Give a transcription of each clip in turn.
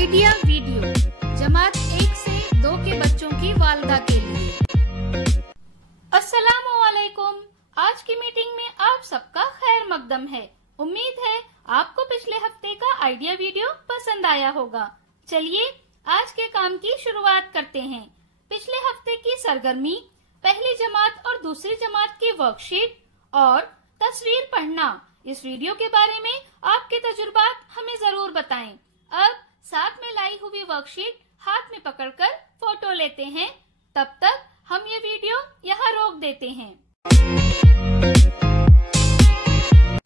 Idea video जमात 1 से 2 के बच्चों की वालदा के लिए। अस्सलामुअलैकुम। आज की मीटिंग में आप सबका खैर मकदम है। उम्मीद है आपको पिछले हफ्ते का आइडिया वीडियो पसंद आया होगा। चलिए आज के काम की शुरुआत करते हैं। पिछले हफ्ते की सरगर्मी, पहली जमात और दूसरी जमात की वर्कशीट और तस्वीर पढ़ना, इस वीडियो के बारे में आपके तजुर्बात हमें जरूर बताएं। अब साथ में लाई हुई वर्कशीट हाथ में पकड़कर फोटो लेते हैं। तब तक हम ये वीडियो यहाँ रोक देते हैं।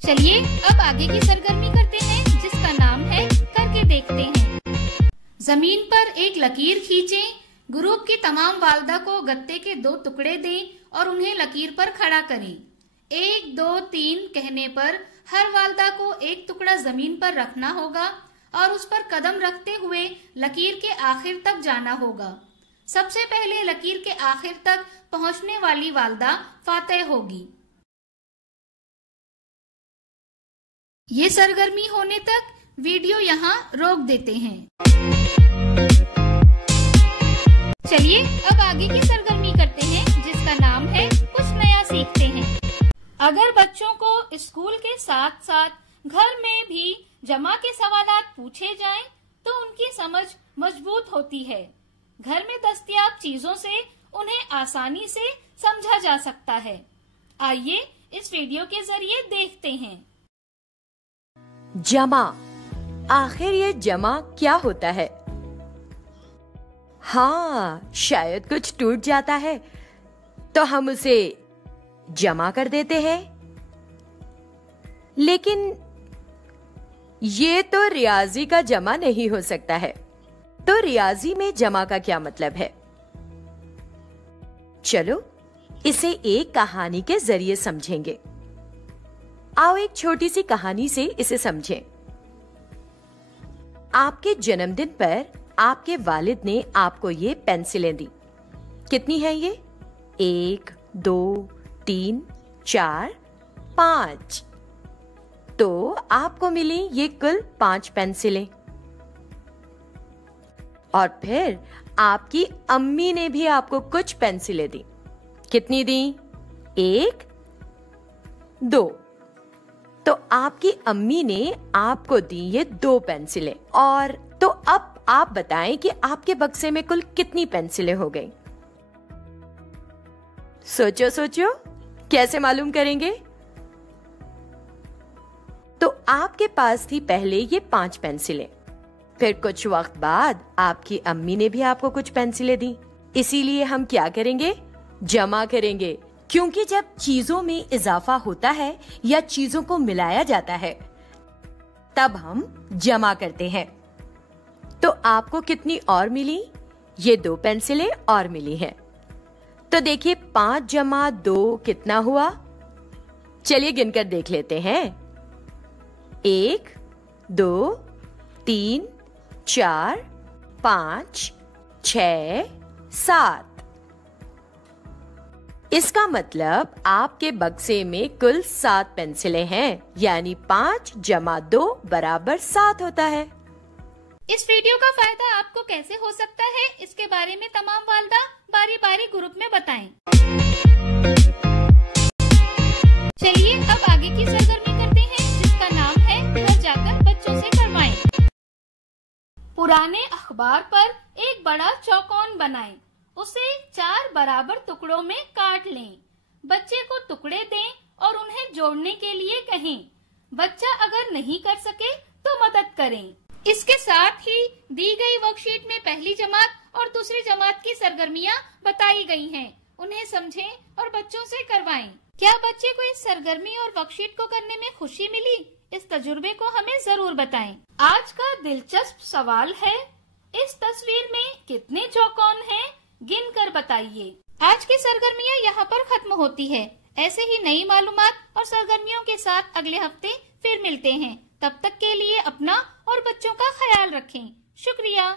चलिए अब आगे की सरगर्मी करते हैं, जिसका नाम है करके देखते हैं। जमीन पर एक लकीर खींचें। ग्रुप की तमाम वालदा को गत्ते के 2 टुकड़े दें और उन्हें लकीर पर खड़ा करें। 1, 2, 3 कहने पर हर वालदा को एक टुकड़ा जमीन पर रखना होगा और उस पर कदम रखते हुए लकीर के आखिर तक जाना होगा। सबसे पहले लकीर के आखिर तक पहुंचने वाली वालदा फातेह होगी। ये सरगर्मी होने तक वीडियो यहाँ रोक देते हैं। चलिए अब आगे की सरगर्मी करते हैं, जिसका नाम है कुछ नया सीखते हैं। अगर बच्चों को स्कूल के साथ साथ घर में भी जमा के सवालात पूछे जाएं, तो उनकी समझ मजबूत होती है। घर में दस्तयाब चीजों से उन्हें आसानी से समझा जा सकता है। आइए इस वीडियो के जरिए देखते हैं। जमा, आखिर ये जमा क्या होता है? हाँ, शायद कुछ टूट जाता है तो हम उसे जमा कर देते हैं। लेकिन ये तो रियाजी का जमा नहीं हो सकता है। तो रियाजी में जमा का क्या मतलब है? चलो इसे एक कहानी के जरिए समझेंगे। आओ एक छोटी सी कहानी से इसे समझें। आपके जन्मदिन पर आपके वालिद ने आपको ये पेंसिलें दी। कितनी हैं ये? 1, 2, 3, 4, 5। तो आपको मिली ये कुल 5 पेंसिलें। और फिर आपकी अम्मी ने भी आपको कुछ पेंसिलें दी। कितनी दी? 1, 2। तो आपकी अम्मी ने आपको दी ये 2 पेंसिलें। और तो अब आप बताएं कि आपके बक्से में कुल कितनी पेंसिलें हो गई? सोचो सोचो, कैसे मालूम करेंगे? तो आपके पास थी पहले ये 5 पेंसिलें। फिर कुछ वक्त बाद आपकी अम्मी ने भी आपको कुछ पेंसिलें दी। इसीलिए हम क्या करेंगे? जमा करेंगे। क्योंकि जब चीजों में इजाफा होता है या चीजों को मिलाया जाता है, तब हम जमा करते हैं। तो आपको कितनी और मिली? ये 2 पेंसिलें और मिली हैं। तो देखिए 5 जमा 2 कितना हुआ? चलिए गिनकर देख लेते हैं। 1, 2, 3, 4, 5, 6, 7। इसका मतलब आपके बक्से में कुल 7 पेंसिलें हैं, यानी 5 जमा 2 बराबर 7 होता है। इस वीडियो का फायदा आपको कैसे हो सकता है, इसके बारे में तमाम वालदा बारी बारी ग्रुप में बताएं। चलिए अब आगे की सरगर्मी करते हैं, जिसका नाम है घर जाकर बच्चों से करवाएं। पुराने अखबार पर एक बड़ा चौकोन बनाएं। उसे 4 बराबर टुकड़ों में काट लें। बच्चे को टुकड़े दें और उन्हें जोड़ने के लिए कहें। बच्चा अगर नहीं कर सके तो मदद करें। इसके साथ ही दी गई वर्कशीट में पहली जमात और दूसरी जमात की सरगर्मियां बताई गई हैं। उन्हें समझें और बच्चों से करवाएं। क्या बच्चे को इस सरगर्मी और वर्कशीट को करने में खुशी मिली? इस तजुर्बे को हमें जरूर बताएं। आज का दिलचस्प सवाल है, इस तस्वीर में कितने चौकोन हैं? गिन कर बताइए। आज की सरगर्मियां यहाँ पर खत्म होती है। ऐसे ही नई मालूमात और सरगर्मियों के साथ अगले हफ्ते फिर मिलते हैं। तब तक के लिए अपना और बच्चों का ख्याल रखें। शुक्रिया।